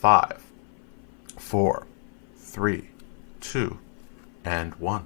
5, 4, 3, 2, and 1.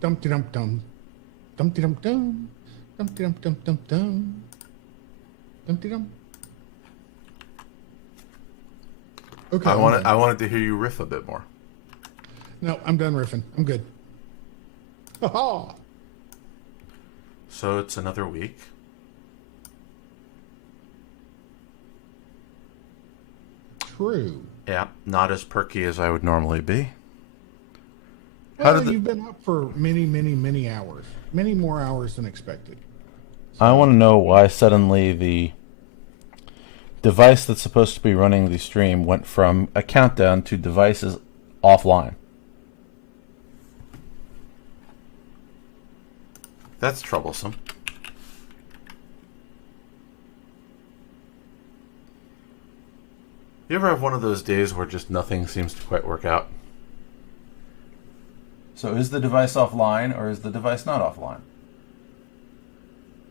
Dumpty dum dum, dumpty dum dum, dumpty dum dum dum dum, dumpty dum. Okay. I wanted to hear you riff a bit more. No, I'm done riffing. I'm good. Ha ha. So it's another week. True. Yeah, not as perky as I would normally be. Well, you've been up for many, many, many hours. Many more hours than expected. I want to know why suddenly the device that's supposed to be running the stream went from a countdown to devices offline. That's troublesome. You ever have one of those days where just nothing seems to quite work out? So is the device offline or is the device not offline?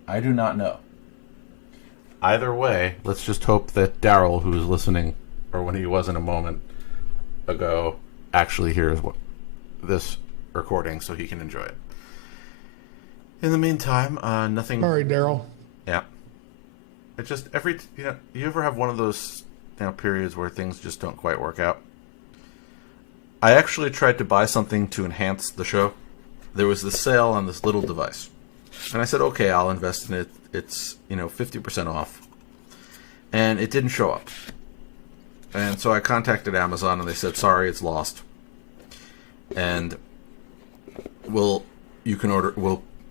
I do not know. Either way, let's just hope that Daryl, who was listening, or when he wasn't a moment ago, actually hears this recording so he can enjoy it. In the meantime, nothing... Sorry, Daryl. Yeah. It just, you ever have one of those periods where things just don't quite work out? I actually tried to buy something to enhance the show. There was this sale on this little device. And I said, okay, I'll invest in it. It's, 50% off. And it didn't show up. And so I contacted Amazon and they said, sorry, it's lost. And we'll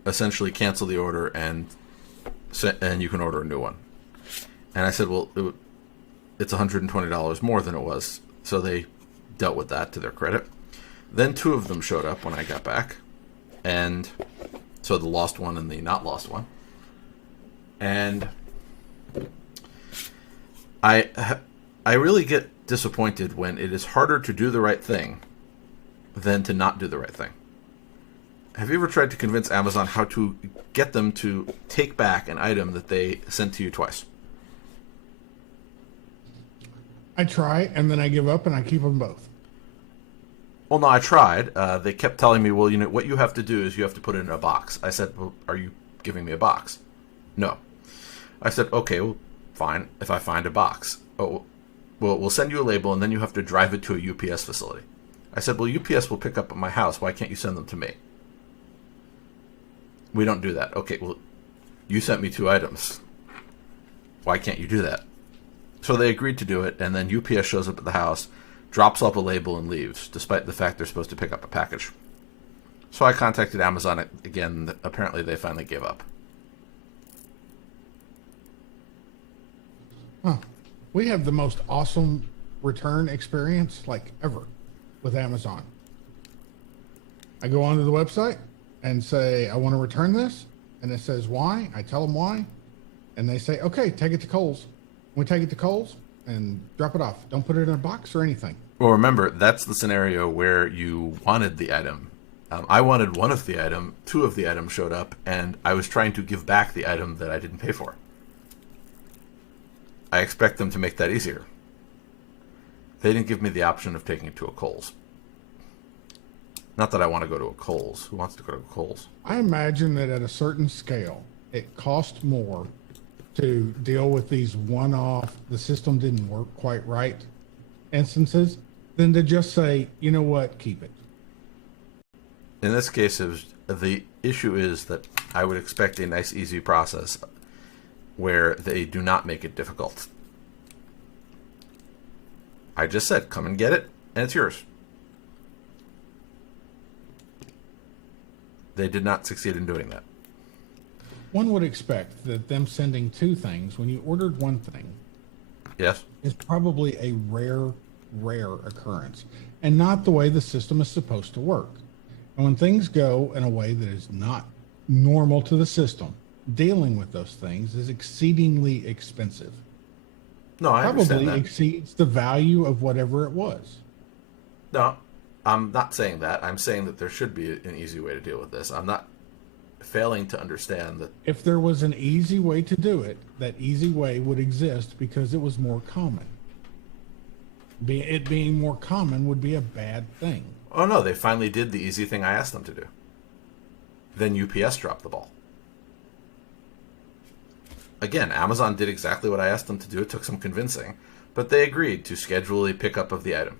essentially cancel the order and you can order a new one. And I said, well, it's $120 more than it was. So they dealt with that to their credit. Then 2 of them showed up when I got back. And so the lost one and the not lost one. And I really get disappointed when it is harder to do the right thing than to not do the right thing. Have you ever tried to convince Amazon how to get them to take back an item that they sent to you twice? I try, and then I give up, and I keep them both. Well, no, I tried. They kept telling me, well, what you have to do is you have to put it in a box. I said, well, are you giving me a box? No. I said, okay, well, fine, if I find a box. Oh, well, we'll send you a label, and then you have to drive it to a UPS facility. I said, well, UPS will pick up at my house. Why can't you send them to me? We don't do that. Okay, well, you sent me 2 items. Why can't you do that? So they agreed to do it, and then UPS shows up at the house, drops off a label, and leaves, despite the fact they're supposed to pick up a package. So I contacted Amazon again. Apparently, they finally gave up. Huh. We have the most awesome return experience, ever, with Amazon. I go onto the website and say, I want to return this. And it says, why? I tell them why. And they say, okay, take it to Kohl's. We take it to Kohl's and drop it off. Don't put it in a box or anything. Well, remember, that's the scenario where you wanted the item. I wanted one of the item. 2 of the items showed up, and I was trying to give back the item that I didn't pay for. I expect them to make that easier. They didn't give me the option of taking it to a Kohl's. Not that I want to go to a Kohl's. Who wants to go to a Kohl's? I imagine that at a certain scale, it costs more to deal with these one-off, the system didn't work quite right instances than to just say, you know what, keep it. In this case, the issue is that I would expect a nice, easy process where they do not make it difficult. I just said, come and get it, and it's yours. They did not succeed in doing that. One would expect that them sending 2 things, when you ordered one thing, Yes. is probably a rare occurrence and not the way the system is supposed to work. And when things go in a way that is not normal to the system, dealing with those things is exceedingly expensive. No, I understand Probably that. exceeds the value of whatever it was. No, I'm not saying that. I'm saying that there should be an easy way to deal with this. I'm not failing to understand that. If there was an easy way to do it, that easy way would exist because it was more common. It being more common would be a bad thing. Oh no, they finally did the easy thing I asked them to do. Then UPS dropped the ball. Again, Amazon did exactly what I asked them to do. It took some convincing, but they agreed to schedule a pickup of the item.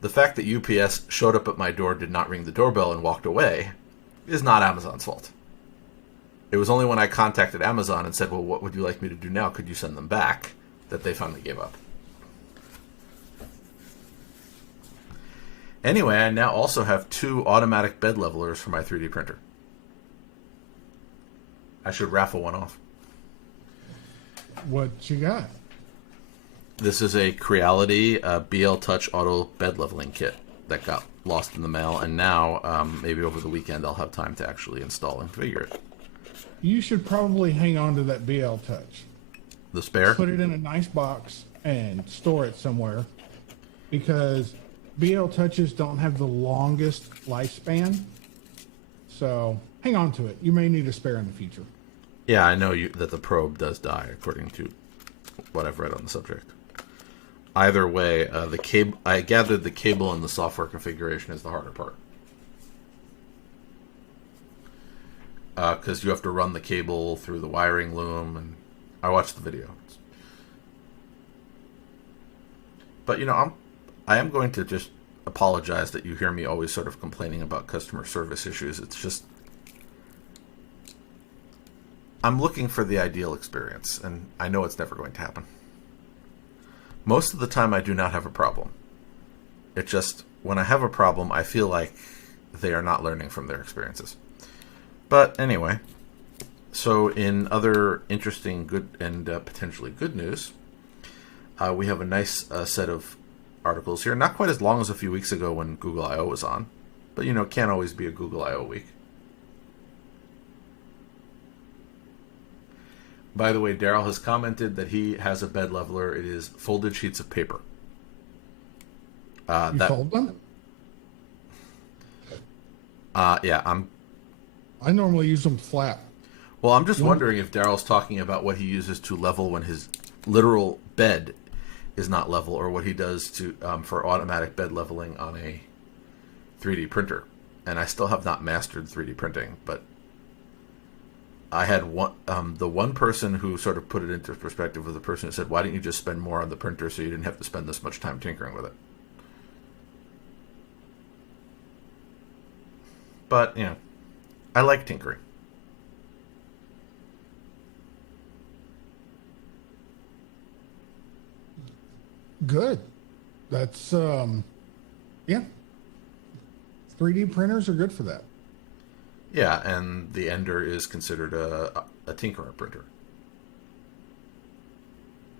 The fact that UPS showed up at my door, did not ring the doorbell, and walked away is not Amazon's fault. It was only when I contacted Amazon and said, well, what would you like me to do now? Could you send them back? That they finally gave up. Anyway, I now also have 2 automatic bed levelers for my 3D printer. I should raffle one off. What you got? This is a Creality BL Touch Auto Bed Leveling Kit that got lost in the mail, and now, maybe over the weekend, I'll have time to actually install and configure it. You should probably hang on to that BL Touch. The spare? Put it in a nice box and store it somewhere, because BL Touches don't have the longest lifespan. So hang on to it. You may need a spare in the future. Yeah, I know that the probe does die, according to what I've read on the subject. Either way, the cable. I gathered the cable and the software configuration is the harder part, because you have to run the cable through the wiring loom, and I watched the video. But I am going to just apologize that you hear me always sort of complaining about customer service issues. It's just I'm looking for the ideal experience, and I know it's never going to happen. Most of the time, I do not have a problem. It just, when I have a problem, I feel like they are not learning from their experiences. But anyway, so in other interesting, good, and potentially good news, we have a nice set of articles here. Not quite as long as a few weeks ago when Google I/O was on, but it can't always be a Google I/O week. By the way, Daryl has commented that he has a bed leveler. It is folded sheets of paper. You fold them? Yeah, I normally use them flat. Well, I'm just wondering if Daryl's talking about what he uses to level when his literal bed is not level, or what he does to for automatic bed leveling on a 3D printer. And I still have not mastered 3D printing, but I had the one person who sort of put it into perspective was the person who said, why didn't you just spend more on the printer so you didn't have to spend this much time tinkering with it? But, I like tinkering. Good. That's, yeah. 3D printers are good for that. Yeah, and the Ender is considered a tinkerer printer.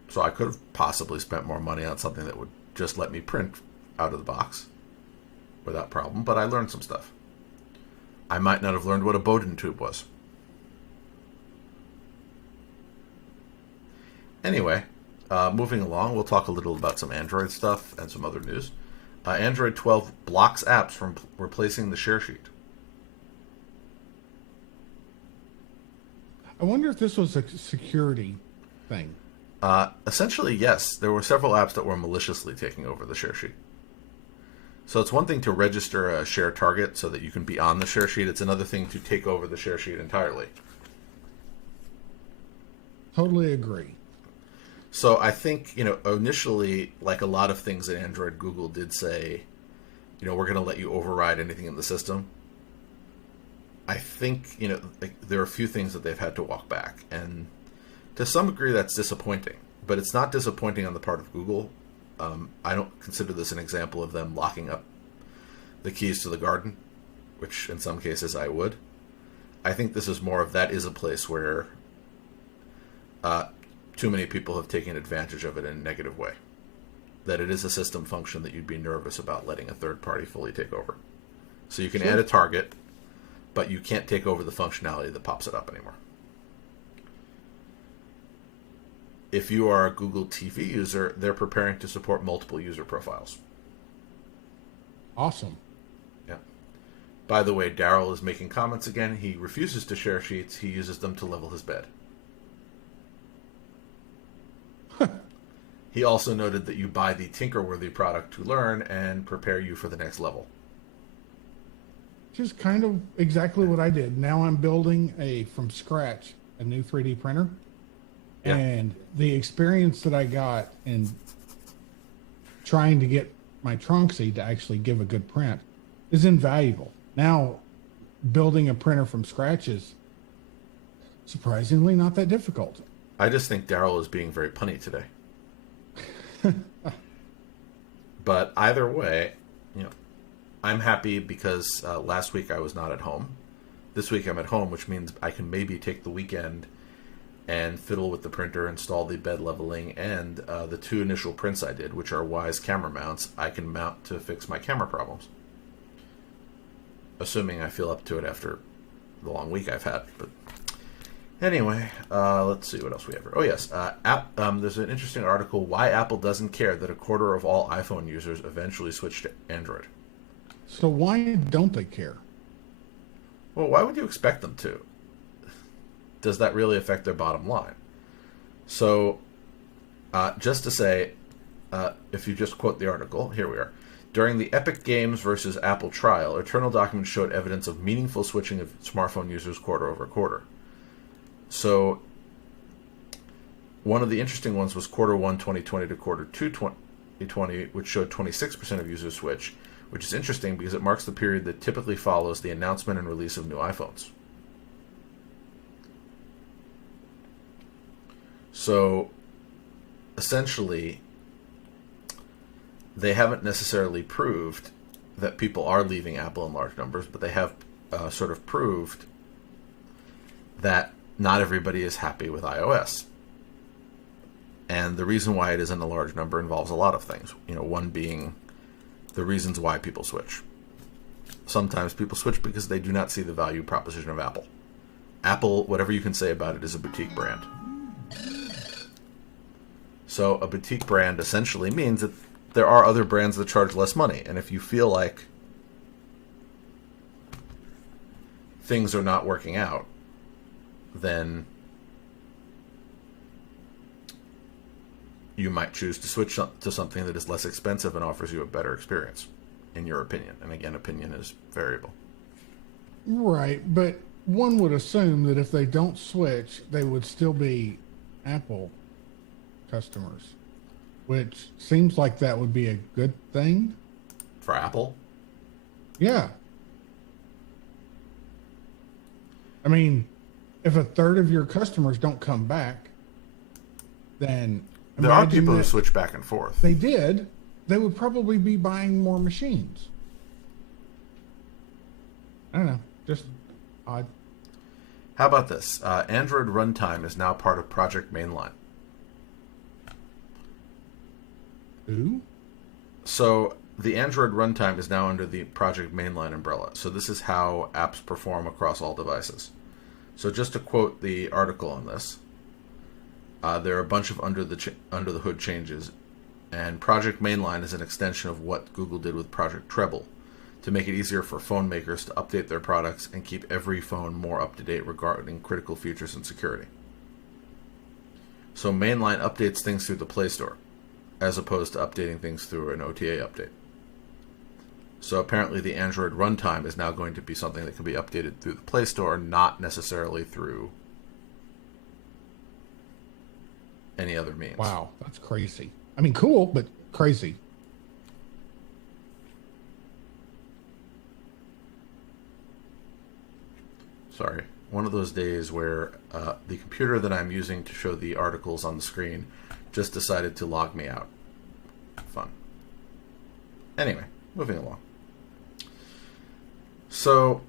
So I could have possibly spent more money on something that would just let me print out of the box without problem, but I learned some stuff. I might not have learned what a Bowden tube was. Anyway, moving along, we'll talk a little about some Android stuff and some other news. Android 12 blocks apps from replacing the share sheet. I wonder if this was a security thing. Essentially, yes. There were several apps that were maliciously taking over the share sheet. So it's one thing to register a share target so that you can be on the share sheet. It's another thing to take over the share sheet entirely. Totally agree. So I think, initially, like a lot of things at Android, Google did say, we're going to let you override anything in the system. I think, there are a few things that they've had to walk back. And to some degree, that's disappointing. But it's not disappointing on the part of Google. I don't consider this an example of them locking up the keys to the garden, which in some cases I would. I think this is more of that is a place where too many people have taken advantage of it in a negative way. That it is a system function that you'd be nervous about letting a third party fully take over. So you can add a target, but you can't take over the functionality that pops it up anymore. If you are a Google TV user, they're preparing to support multiple user profiles. Awesome. Yeah. By the way, Daryl is making comments again. He refuses to share sheets. He uses them to level his bed. He also noted that you buy the Tinkerworthy product to learn and prepare you for the next level. Which is kind of exactly what I did. Now I'm building from scratch a new 3D printer. Yeah. And the experience that I got in trying to get my Tronxy to actually give a good print is invaluable. Now, building a printer from scratch is surprisingly not that difficult. I just think Daryl is being very punny today. But either way, I'm happy because last week I was not at home. This week I'm at home, which means I can maybe take the weekend and fiddle with the printer, install the bed leveling, and the 2 initial prints I did, which are Wise camera mounts, I can mount to fix my camera problems. Assuming I feel up to it after the long week I've had. But anyway, let's see what else we have here. Oh yes, there's an interesting article, Why Apple Doesn't Care That a Quarter of All iPhone Users Eventually Switch to Android. So why don't they care? Well, why would you expect them to? Does that really affect their bottom line? So, just to say, if you just quote the article, here we are. During the Epic Games versus Apple trial, internal documents showed evidence of meaningful switching of smartphone users quarter over quarter. So, one of the interesting ones was quarter 1 2020 to quarter 2 2020, which showed 26% of users switch, which is interesting because it marks the period that typically follows the announcement and release of new iPhones. So, essentially, they haven't necessarily proved that people are leaving Apple in large numbers, but they have sort of proved that not everybody is happy with iOS. And the reason why it isn't a large number involves a lot of things. One being the reasons why people switch. Sometimes people switch because they do not see the value proposition of Apple. Apple, whatever you can say about it, is a boutique brand. So a boutique brand essentially means that there are other brands that charge less money. And if you feel like things are not working out, then you might choose to switch to something that is less expensive and offers you a better experience, in your opinion. And again, opinion is variable. Right, but one would assume that if they don't switch, they would still be Apple customers, which seems like that would be a good thing. For Apple? Yeah. I mean, if a third of your customers don't come back, then there are people who switch back and forth. They did. They would probably be buying more machines. I don't know. Just odd. How about this? Android Runtime is now part of Project Mainline. Ooh. So the Android Runtime is now under the Project Mainline umbrella. So this is how apps perform across all devices. So just to quote the article on this, there are a bunch of under the hood changes, and Project Mainline is an extension of what Google did with Project Treble to make it easier for phone makers to update their products and keep every phone more up to date regarding critical features and security. So Mainline updates things through the Play Store, as opposed to updating things through an OTA update. So apparently the Android Runtime is now going to be something that can be updated through the Play Store, not necessarily through any other means. Wow, that's crazy. I mean, cool, but crazy. Sorry. One of those days where the computer that I'm using to show the articles on the screen just decided to log me out. Fun. Anyway, moving along. So,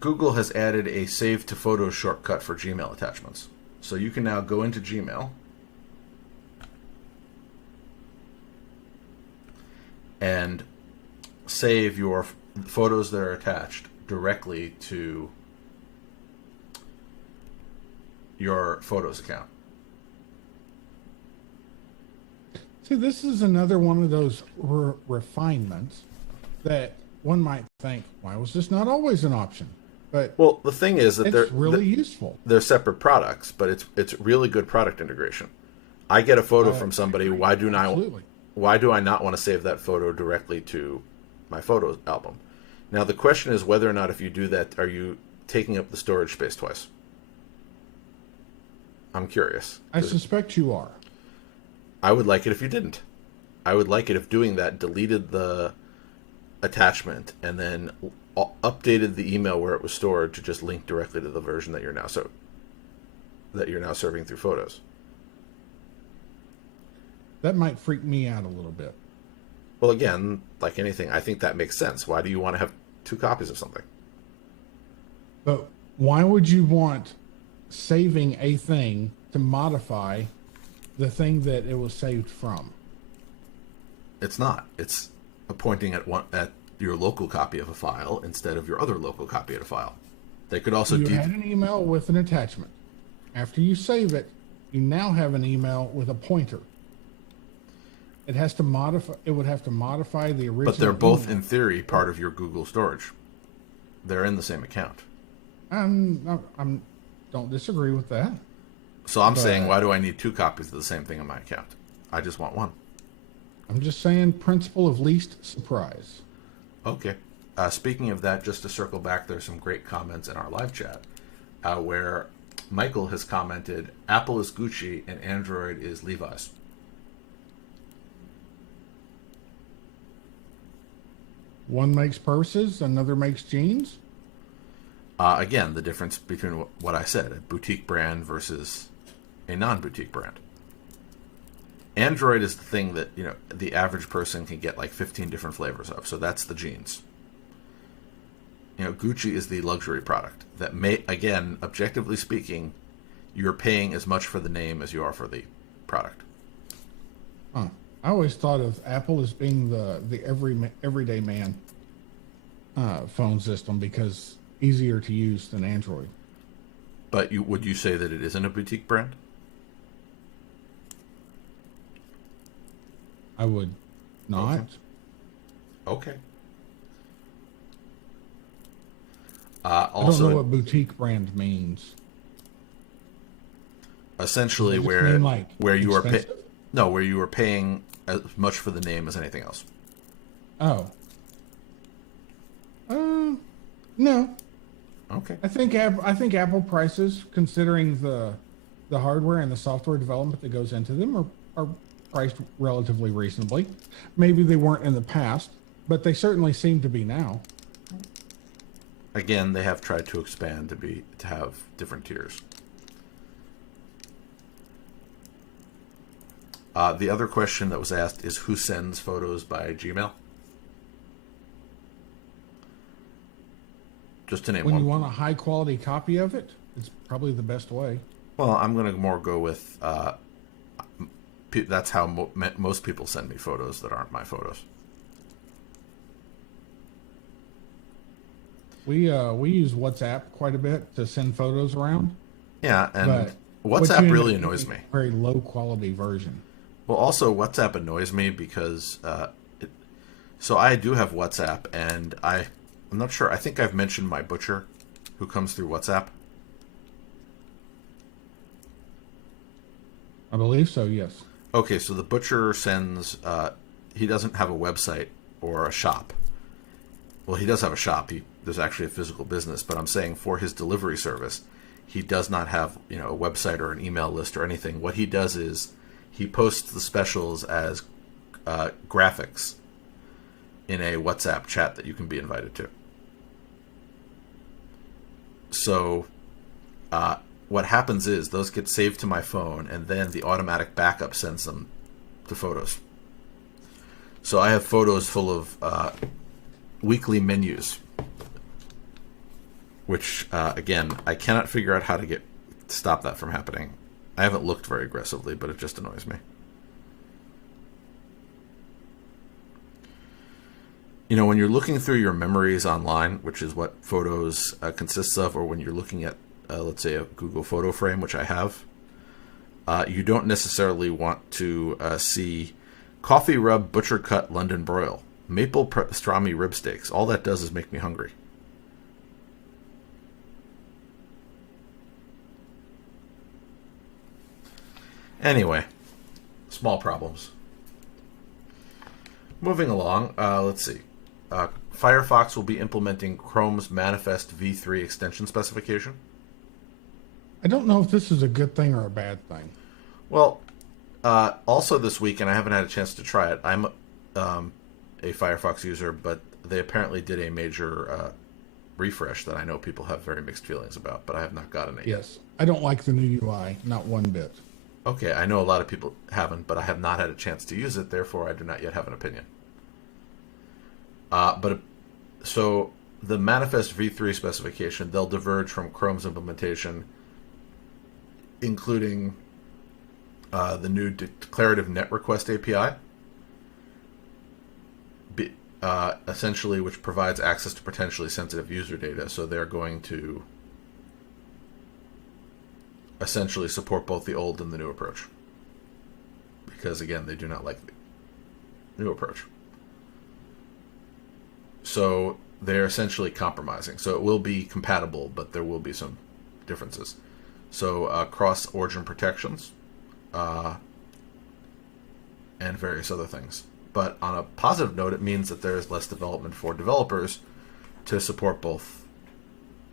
Google has added a Save to Photos shortcut for Gmail attachments. So you can now go into Gmail and save your photos that are attached directly to your Photos account. See, this is another one of those refinements that one might think, why was this not always an option? But well, the thing is that it's really useful. They're separate products, but it's really good product integration. I get a photo from somebody. Why do I not want to save that photo directly to my photo album? Now the question is whether or not, if you do that, are you taking up the storage space twice? I'm curious. I suspect you are. I would like it if you didn't. I would like it if doing that deleted the attachment and then updated the email where it was stored to just link directly to the version that you're now serving through Photos. That might freak me out a little bit. Well, again, like anything, I think that makes sense. Why do you want to have 2 copies of something? But why would you want saving a thing to modify the thing that it was saved from? It's not. It's pointing at your local copy of a file instead of your other local copy of a file. They could also... You had an email with an attachment. After you save it, you now have an email with a pointer. It has to modify. It would have to modify the original. But they're both, email. in theory, part of your Google storage. They're in the same account. I'm don't disagree with that. So I'm saying, why do I need 2 copies of the same thing in my account? I just want 1. I'm just saying, principle of least surprise. Okay. Speaking of that, just to circle back, there's some great comments in our live chat where Michael has commented, Apple is Gucci and Android is Levi's. One makes purses, another makes jeans. Again, the difference between what I said, a boutique brand versus a non-boutique brand. Android is the thing that, the average person can get like 15 different flavors of. So that's the jeans. Gucci is the luxury product that may, again, objectively speaking, you're paying as much for the name as you are for the product. Huh. I always thought of Apple as being the everyday man phone system because easier to use than Android. But would you say that it isn't a boutique brand? I would not. Okay. I don't know what boutique brand means. Essentially, where you are where you are paying as much for the name as anything else. Oh. No. Okay. I think Apple prices, considering the hardware and the software development that goes into them, are priced relatively reasonably. Maybe they weren't in the past, but they certainly seem to be now. Again, they have tried to expand to have different tiers. The other question that was asked is who sends photos by Gmail? Just to name one. When you want a high quality copy of it, it's probably the best way. Well, I'm going to more go with that's how most people send me photos that aren't my photos. We use WhatsApp quite a bit to send photos around. Yeah, and WhatsApp really annoys me. Very low quality version. Well, also WhatsApp annoys me because so I do have WhatsApp, and I'm not sure. I think I've mentioned my butcher, who comes through WhatsApp. I believe so. Yes. Okay, so the butcher sends. He doesn't have a website or a shop. Well, he does have a shop. There's actually a physical business, but I'm saying for his delivery service, he does not have a website or an email list or anything. What he does is he posts the specials as graphics in a WhatsApp chat that you can be invited to. So what happens is those get saved to my phone, and then the automatic backup sends them to Photos. So I have Photos full of weekly menus, which again, I cannot figure out how to get stop that from happening. I haven't looked very aggressively, but it just annoys me. You know, when you're looking through your memories online, which is what Photos consists of, or when you're looking at, let's say, a Google photo frame, which I have, you don't necessarily want to see coffee rub, butcher cut, London broil, maple pastrami rib steaks. All that does is make me hungry. Anyway, small problems. Moving along, let's see. Firefox will be implementing Chrome's Manifest v3 extension specification. I don't know if this is a good thing or a bad thing. Well, also this week, and I haven't had a chance to try it, I'm a Firefox user, but they apparently did a major refresh that I know people have very mixed feelings about, but I have not gotten it yet. Yes. I don't like the new UI, not one bit. Okay, I know a lot of people haven't, but I have not had a chance to use it, therefore I do not yet have an opinion. So the Manifest v3 specification, they'll diverge from Chrome's implementation, including the new declarative net request API, essentially, which provides access to potentially sensitive user data. So they're going to essentially support both the old and the new approach, because again, they do not like the new approach. So they're essentially compromising. So it will be compatible, but there will be some differences. So cross-origin protections and various other things. But on a positive note, it means that there is less development for developers to support both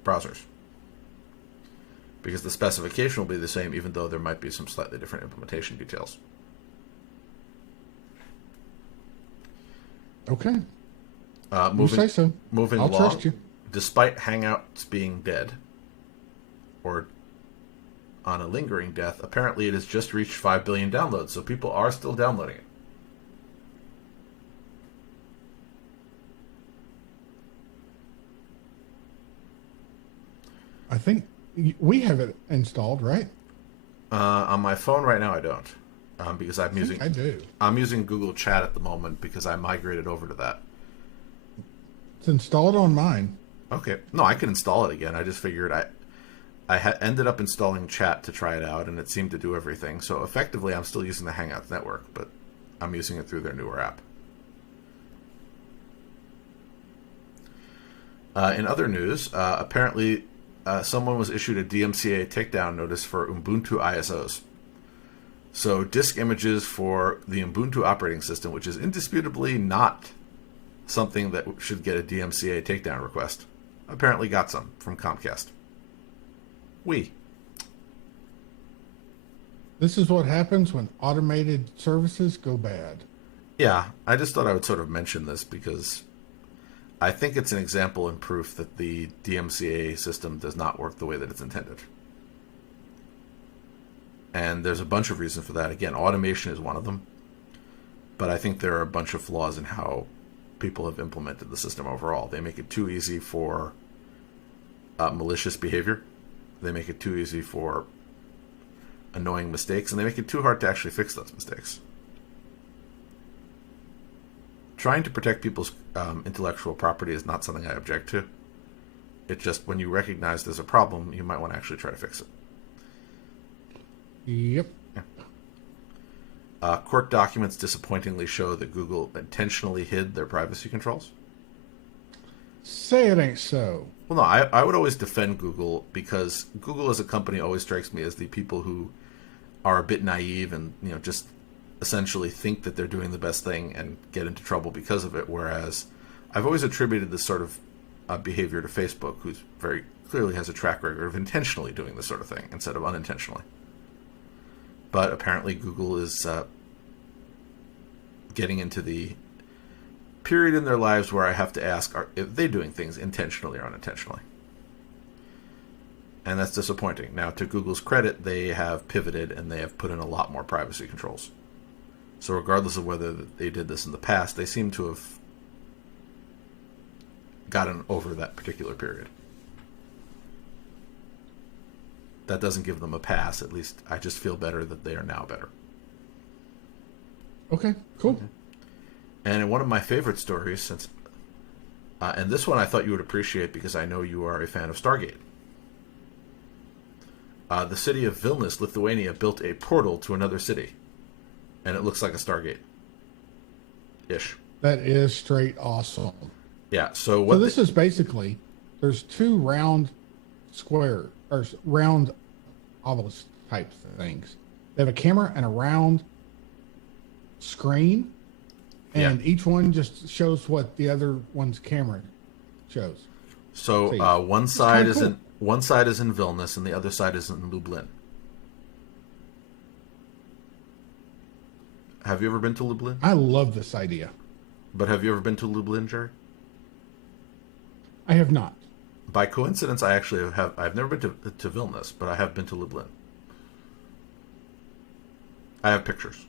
browsers, because the specification will be the same, even though there might be some slightly different implementation details. Okay. You say so. Moving I'll along, trust you. Despite Hangouts being dead, or on a lingering death, apparently it has just reached 5 billion downloads, so people are still downloading it. I think we have it installed, right? On my phone right now, I don't, because I do. I'm using Google Chat at the moment because I migrated over to that. It's installed on mine. Okay, no, I can install it again. I just figured I ended up installing Chat to try it out, and it seemed to do everything. So effectively, I'm still using the Hangouts network, but I'm using it through their newer app. In other news, apparently someone was issued a DMCA takedown notice for Ubuntu ISOs. So disk images for the Ubuntu operating system, which is indisputably not something that should get a DMCA takedown request, apparently got some from Comcast. This is what happens when automated services go bad. Yeah, I just thought I would sort of mention this because I think it's an example and proof that the DMCA system does not work the way that it's intended. And there's a bunch of reasons for that. Again, automation is one of them. But I think there are a bunch of flaws in how people have implemented the system overall. They make it too easy for malicious behavior. They make it too easy for annoying mistakes, and they make it too hard to actually fix those mistakes. Trying to protect people's intellectual property is not something I object to. It's just when you recognize there's a problem, you might want to actually try to fix it. Yep. Yeah. Court documents disappointingly show that Google intentionally hid their privacy controls. Say it ain't so. Well, no, I would always defend Google, because Google as a company always strikes me as the people who are a bit naive and, just essentially think that they're doing the best thing and get into trouble because of it. Whereas I've always attributed this sort of behavior to Facebook, who's very clearly has a track record of intentionally doing this sort of thing instead of unintentionally. But apparently Google is getting into the period in their lives where I have to ask, are they doing things intentionally or unintentionally? And that's disappointing. Now, to Google's credit, they have pivoted and they have put in a lot more privacy controls. So regardless of whether they did this in the past, they seem to have gotten over that particular period. that doesn't give them a pass. At least I just feel better that they are now better. Okay, cool. And in one of my favorite stories, since and this one I thought you would appreciate because I know you are a fan of Stargate. The city of Vilnius, Lithuania, built a portal to another city, and it looks like a Stargate. Ish. That is straight awesome. Yeah. So So this is basically, there's two round square or round obelisk type things. They have a camera and a round screen, and each one just shows what the other one's camera shows. So one side is in Vilnius and the other side is in Lublin. Have you ever been to Lublin? I love this idea. But have you ever been to Lublin, Jerry? I have not. By coincidence, I actually have. I've never been to Vilnius, but I have been to Lublin. I have pictures.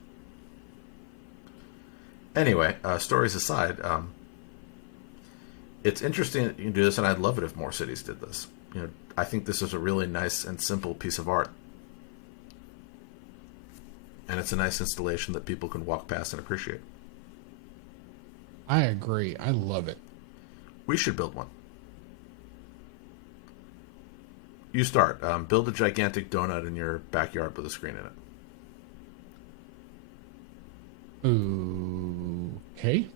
Anyway, stories aside, it's interesting that you can do this, and I'd love it if more cities did this. You know, I think this is a really nice and simple piece of art, and it's a nice installation that people can walk past and appreciate. I agree. I love it. We should build one. You start. Build a gigantic donut in your backyard with a screen in it. Okay.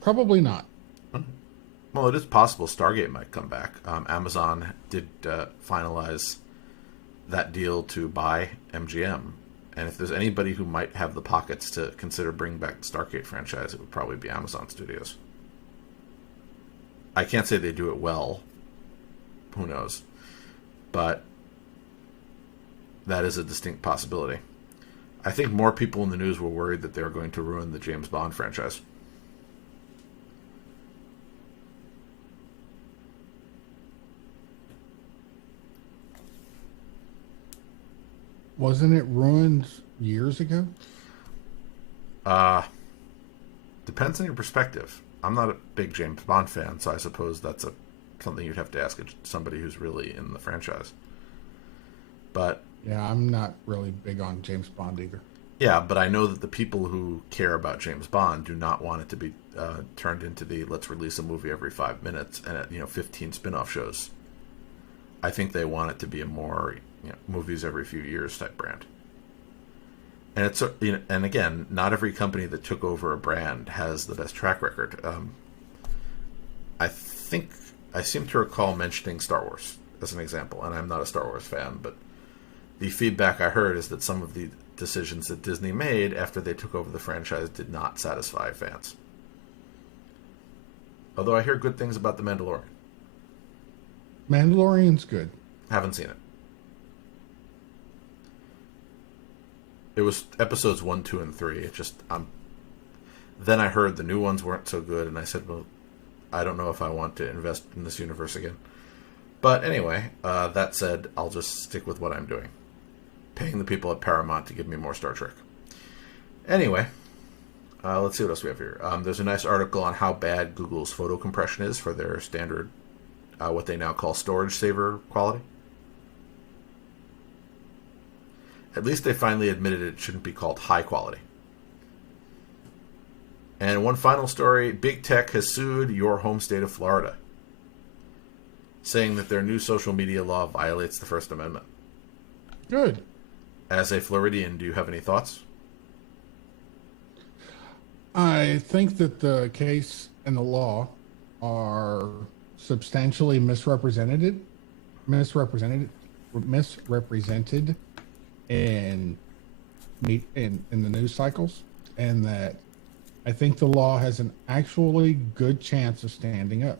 Probably not. Well, it is possible Stargate might come back. Amazon did finalize that deal to buy MGM. And if there's anybody who might have the pockets to consider bringing back the Stargate franchise, it would probably be Amazon Studios. I can't say they do it well. Who knows? But that is a distinct possibility. I think more people in the news were worried that they were going to ruin the James Bond franchise. Wasn't it ruined years ago? Depends on your perspective. I'm not a big James Bond fan, so I suppose that's something you'd have to ask somebody who's really in the franchise. But yeah, I'm not really big on James Bond either. Yeah, but I know that the people who care about James Bond do not want it to be turned into the let's release a movie every 5 minutes and 15 spin-off shows. I think they want it to be a more movies every few years type brand. And it's and again, not every company that took over a brand has the best track record. I think I seem to recall mentioning Star Wars as an example, and I'm not a Star Wars fan, but the feedback I heard is that some of the decisions that Disney made after they took over the franchise did not satisfy fans. Although I hear good things about The Mandalorian. Mandalorian's good. Haven't seen it. It was episodes 1, 2, and 3. It just then I heard the new ones weren't so good, and I said, well, I don't know if I want to invest in this universe again. But anyway, that said, I'll just stick with what I'm doing. Paying the people at Paramount to give me more Star Trek. Anyway, let's see what else we have here. There's a nice article on how bad Google's photo compression is for their standard, what they now call storage saver quality. At least they finally admitted it shouldn't be called high quality. And one final story, Big Tech has sued your home state of Florida, saying that their new social media law violates the First Amendment. Good. As a Floridian, do you have any thoughts? I think that the case and the law are substantially misrepresented in the news cycles, and that I think the law has an actually good chance of standing up.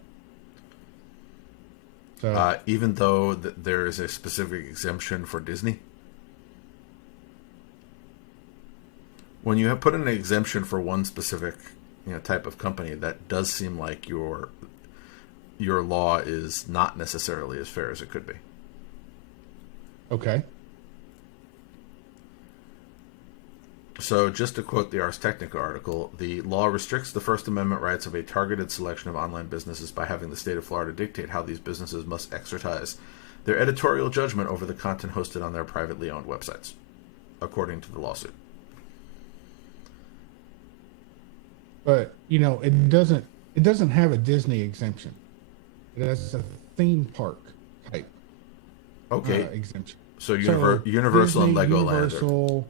So even though there is a specific exemption for Disney? When you have put in an exemption for one specific type of company, that does seem like your law is not necessarily as fair as it could be. Okay. So, just to quote the Ars Technica article, the law restricts the First Amendment rights of a targeted selection of online businesses by having the state of Florida dictate how these businesses must exercise their editorial judgment over the content hosted on their privately owned websites, according to the lawsuit. But it doesn't have a Disney exemption. It has a theme park type exemption. So Universal Disney, and Legoland. Universal,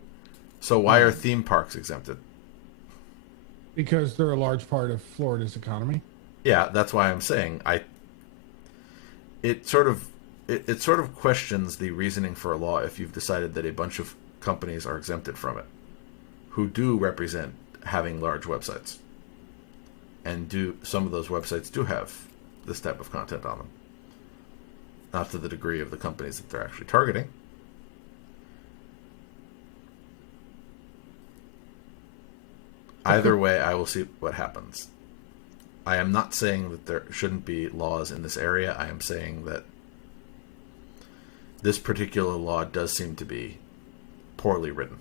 So why are theme parks exempted? because they're a large part of Florida's economy. Yeah, that's why I'm saying it sort of questions the reasoning for a law if you've decided that a bunch of companies are exempted from it, who do represent having large websites, and some of those websites do have this type of content on them, not to the degree of the companies that they're actually targeting. Either way, I will see what happens. I am not saying that there shouldn't be laws in this area. I am saying that this particular law does seem to be poorly written.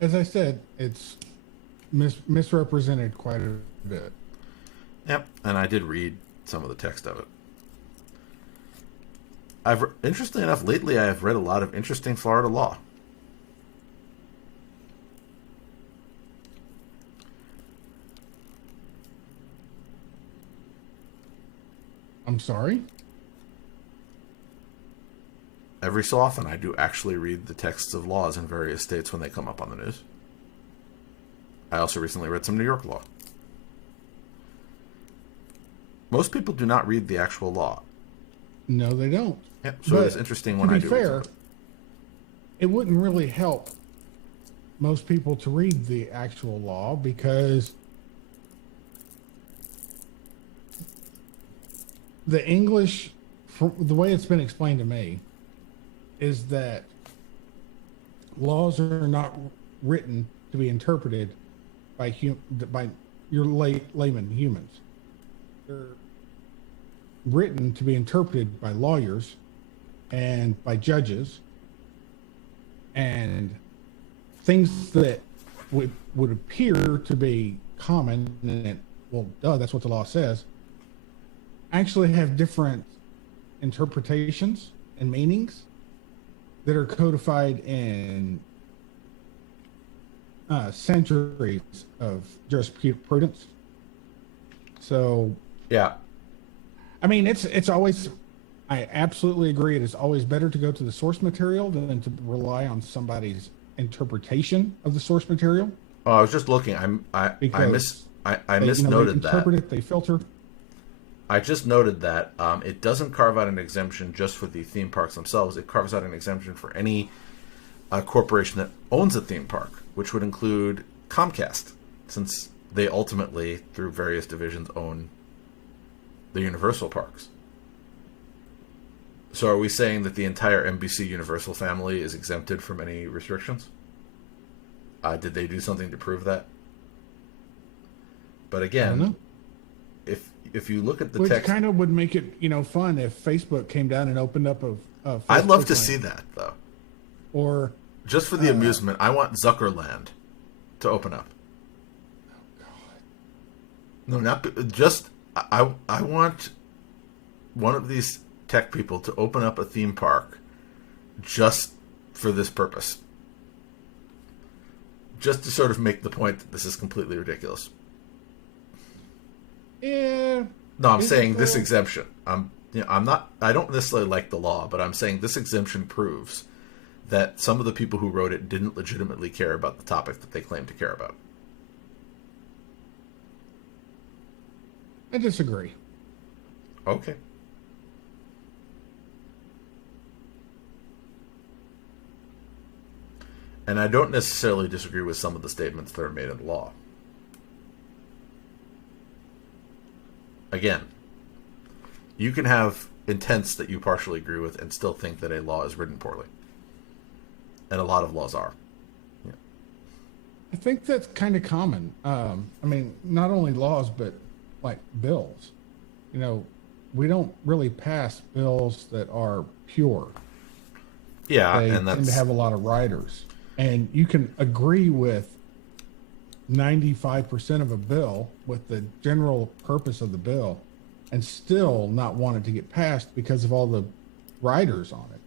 As I said, it's misrepresented quite a bit. Yep, and I did read some of the text of it. Interestingly enough, lately I have read a lot of interesting Florida law. I'm sorry? Every so often, I do actually read the texts of laws in various states when they come up on the news. I also recently read some New York law. Most people do not read the actual law. No, they don't. Yep, so it is interesting when I do. To be fair, it wouldn't really help most people to read the actual law because the English, from the way it's been explained to me, is that laws are not written to be interpreted by your layman humans. They're written to be interpreted by lawyers and by judges, and things that would appear to be common, and that's what the law says, actually have different interpretations and meanings that are codified in centuries of jurisprudence. So, yeah, I mean, it's always, I absolutely agree. It is always better to go to the source material than to rely on somebody's interpretation of the source material. Oh, I was just looking. I misnoted they interpret it, they filter. I just noted that it doesn't carve out an exemption just for the theme parks themselves. It carves out an exemption for any corporation that owns a theme park, which would include Comcast, since they ultimately, through various divisions, own the Universal parks. So are we saying that the entire NBC Universal family is exempted from any restrictions? Did they do something to prove that? But again, if you look at the text, kind of would make it fun if Facebook came down and opened up a I'd love to see that though. Or just for the amusement, I want Zuckerland to open up. Oh God! No, not just. I want one of these tech people to open up a theme park just for this purpose. Just to sort of make the point that this is completely ridiculous. Yeah. No, I'm saying this exemption. I'm not. I don't necessarily like the law, but I'm saying this exemption proves that some of the people who wrote it didn't legitimately care about the topic that they claim to care about. I disagree. Okay. And I don't necessarily disagree with some of the statements that are made in the law. Again, you can have intents that you partially agree with and still think that a law is written poorly. And a lot of laws are. Yeah. I think that's kind of common. I mean, not only laws, but like bills. We don't really pass bills that are pure. Yeah, they and tend to have a lot of riders. And you can agree with 95% of a bill with the general purpose of the bill and still not want it to get passed because of all the riders on it.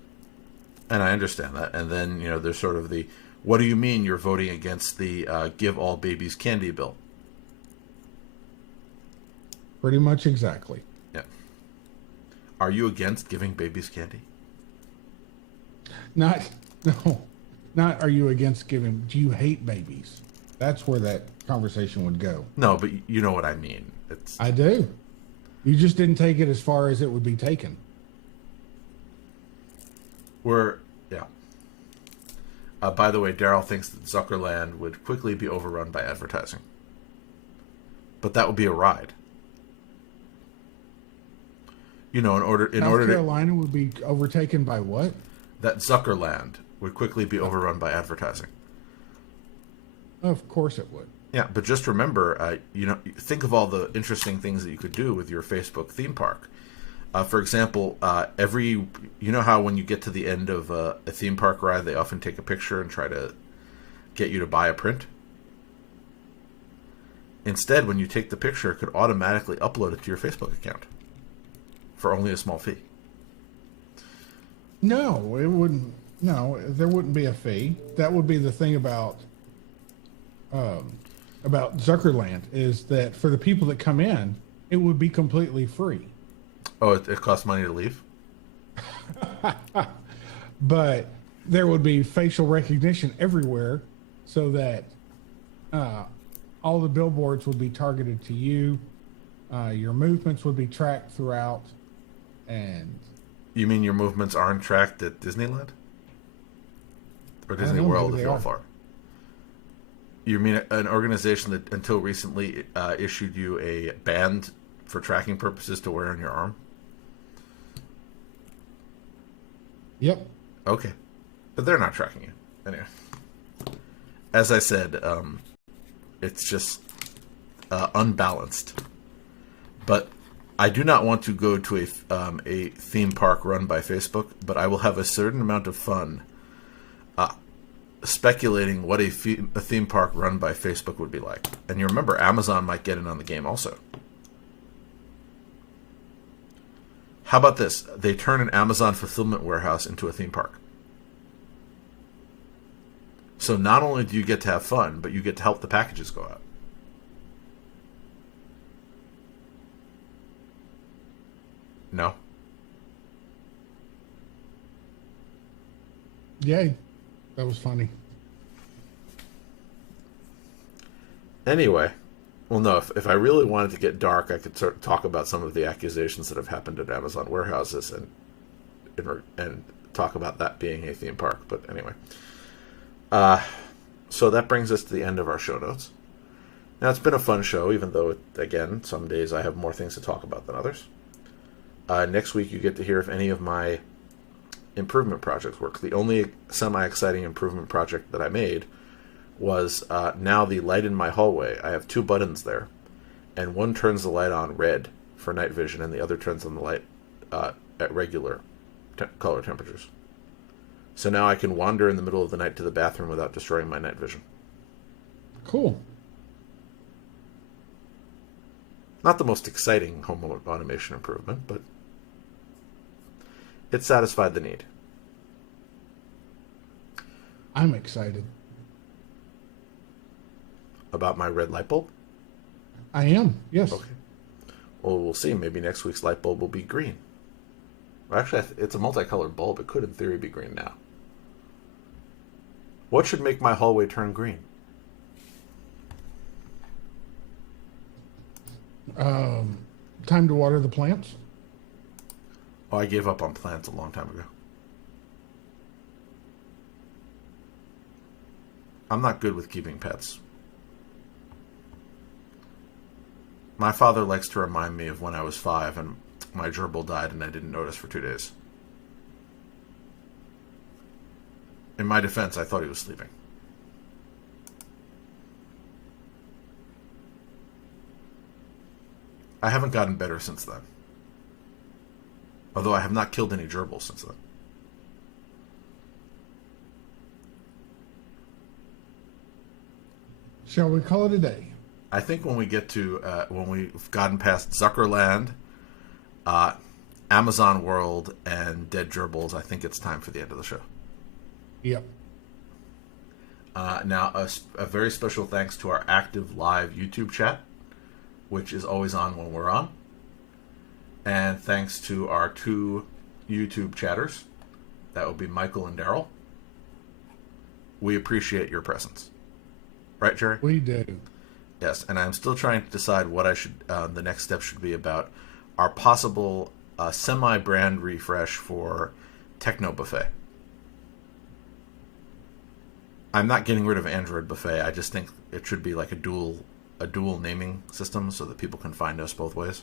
And I understand that. And then, there's sort of the, what do you mean you're voting against the give all babies candy bill? Pretty much exactly. Yeah. Are you against giving babies candy? No, not are you against giving, do you hate babies? That's where that conversation would go. No, but you know what I mean. I do. You just didn't take it as far as it would be taken. Yeah. By the way, Daryl thinks that Zuckerland would quickly be overrun by advertising. But that would be a ride. South Carolina would be overtaken by what? That Zuckerland would quickly be overrun by advertising. Of course it would. Yeah, but just remember, think of all the interesting things that you could do with your Facebook theme park. For example, you know how when you get to the end of a theme park ride, they often take a picture and try to get you to buy a print? Instead, when you take the picture, it could automatically upload it to your Facebook account for only a small fee. No, it wouldn't. No, there wouldn't be a fee. That would be the thing about Zuckerland, is that for the people that come in, it would be completely free. Oh, it costs money to leave? But there would be facial recognition everywhere so that all the billboards would be targeted to you. Your movements would be tracked throughout. And you mean your movements aren't tracked at Disneyland? Or Disney World, if you're far? You mean an organization that until recently issued you a band for tracking purposes to wear on your arm? Yep. Okay. But they're not tracking you. Anyway. As I said, it's just unbalanced. But I do not want to go to a theme park run by Facebook, but I will have a certain amount of fun speculating what a theme park run by Facebook would be like. And you remember, Amazon might get in on the game also. How about this? They turn an Amazon fulfillment warehouse into a theme park. So not only do you get to have fun, but you get to help the packages go out. No? Yay. That was funny. Anyway, well, no, if I really wanted to get dark, I could sort of talk about some of the accusations that have happened at Amazon warehouses and talk about that being a theme park. But anyway. So that brings us to the end of our show notes. Now, it's been a fun show, even though, again, some days I have more things to talk about than others. Next week, you get to hear if any of my improvement projects work. The only semi-exciting improvement project that I made was now the light in my hallway. I have two buttons there, and one turns the light on red for night vision, and the other turns on the light at regular color temperatures. So now I can wander in the middle of the night to the bathroom without destroying my night vision. Cool. Not the most exciting home automation improvement, but it satisfied the need. I'm excited. About my red light bulb? I am, yes. Okay. Well, we'll see. Maybe next week's light bulb will be green. Well, actually, it's a multicolored bulb. It could, in theory, be green now. What should make my hallway turn green? Time to water the plants? Oh, I gave up on plants a long time ago. I'm not good with keeping pets. My father likes to remind me of when I was 5 and my gerbil died and I didn't notice for 2 days. In my defense, I thought he was sleeping. I haven't gotten better since then. Although I have not killed any gerbils since then. Shall we call it a day? I think when we get to when we've gotten past Zuckerland, Amazon World, and Dead Gerbils, I think it's time for the end of the show. Yep. Now, a very special thanks to our active live YouTube chat, which is always on when we're on. And thanks to our 2 YouTube chatters. That would be Michael and Daryl. We appreciate your presence. Right, Jerry? We do. Yes, and I'm still trying to decide what I should, the next step should be about our possible semi-brand refresh for Techno Buffet. I'm not getting rid of Android Buffet. I just think it should be like a dual naming system so that people can find us both ways.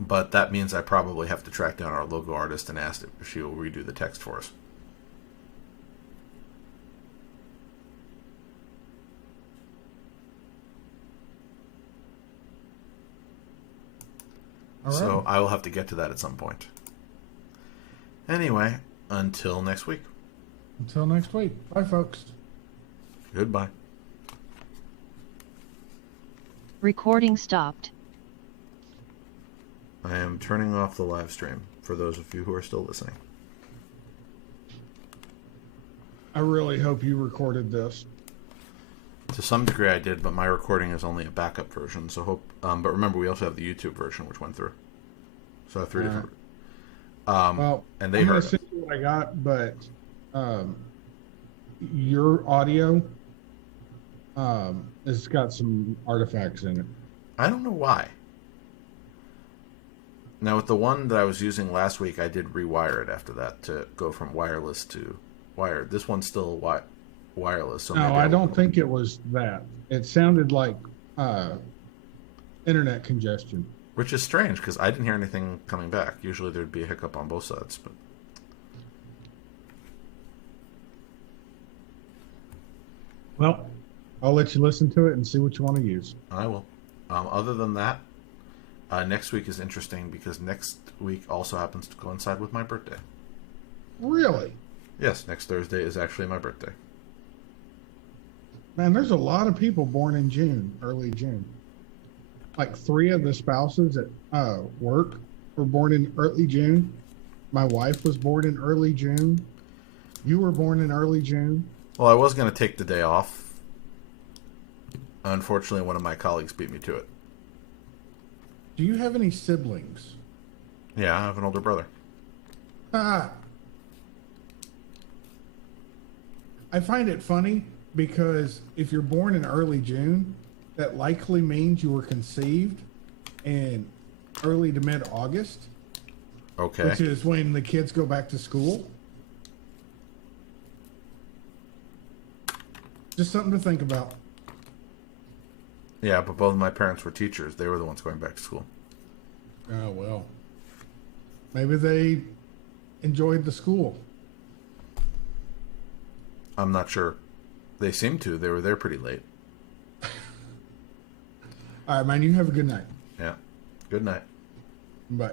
But that means I probably have to track down our logo artist and ask if she will redo the text for us. All right. So I will have to get to that at some point. Anyway, until next week. Until next week. Bye, folks. Goodbye. Recording stopped. I am turning off the live stream for those of you who are still listening. I really hope you recorded this. To some degree I did, but my recording is only a backup version, so hope but remember we also have the YouTube version which went through. So I have 3 different Well, and they I'm heard gonna send you what I got, but your audio has got some artifacts in it. I don't know why. Now with the one that I was using last week, I did rewire it after that to go from wireless to wired. This one's still wireless. So No, I don't think it was that. It sounded like internet congestion. Which is strange because I didn't hear anything coming back. Usually there'd be a hiccup on both sides, but Well, I'll let you listen to it and see what you want to use. I will. Other than that, next week is interesting because next week also happens to coincide with my birthday. Really? Yes, next Thursday is actually my birthday. Man, there's a lot of people born in June, early June. Like 3 of the spouses at work were born in early June. My wife was born in early June. You were born in early June. Well, I was going to take the day off. Unfortunately, one of my colleagues beat me to it. Do you have any siblings? Yeah, I have an older brother. Ah. I find it funny because if you're born in early June, that likely means you were conceived in early to mid-August, Okay. which is when the kids go back to school. Just something to think about. Yeah, but both of my parents were teachers. They were the ones going back to school. Oh, well. Maybe they enjoyed the school. I'm not sure. They seemed to. They were there pretty late. All right, man, you have a good night. Yeah. Good night. Bye.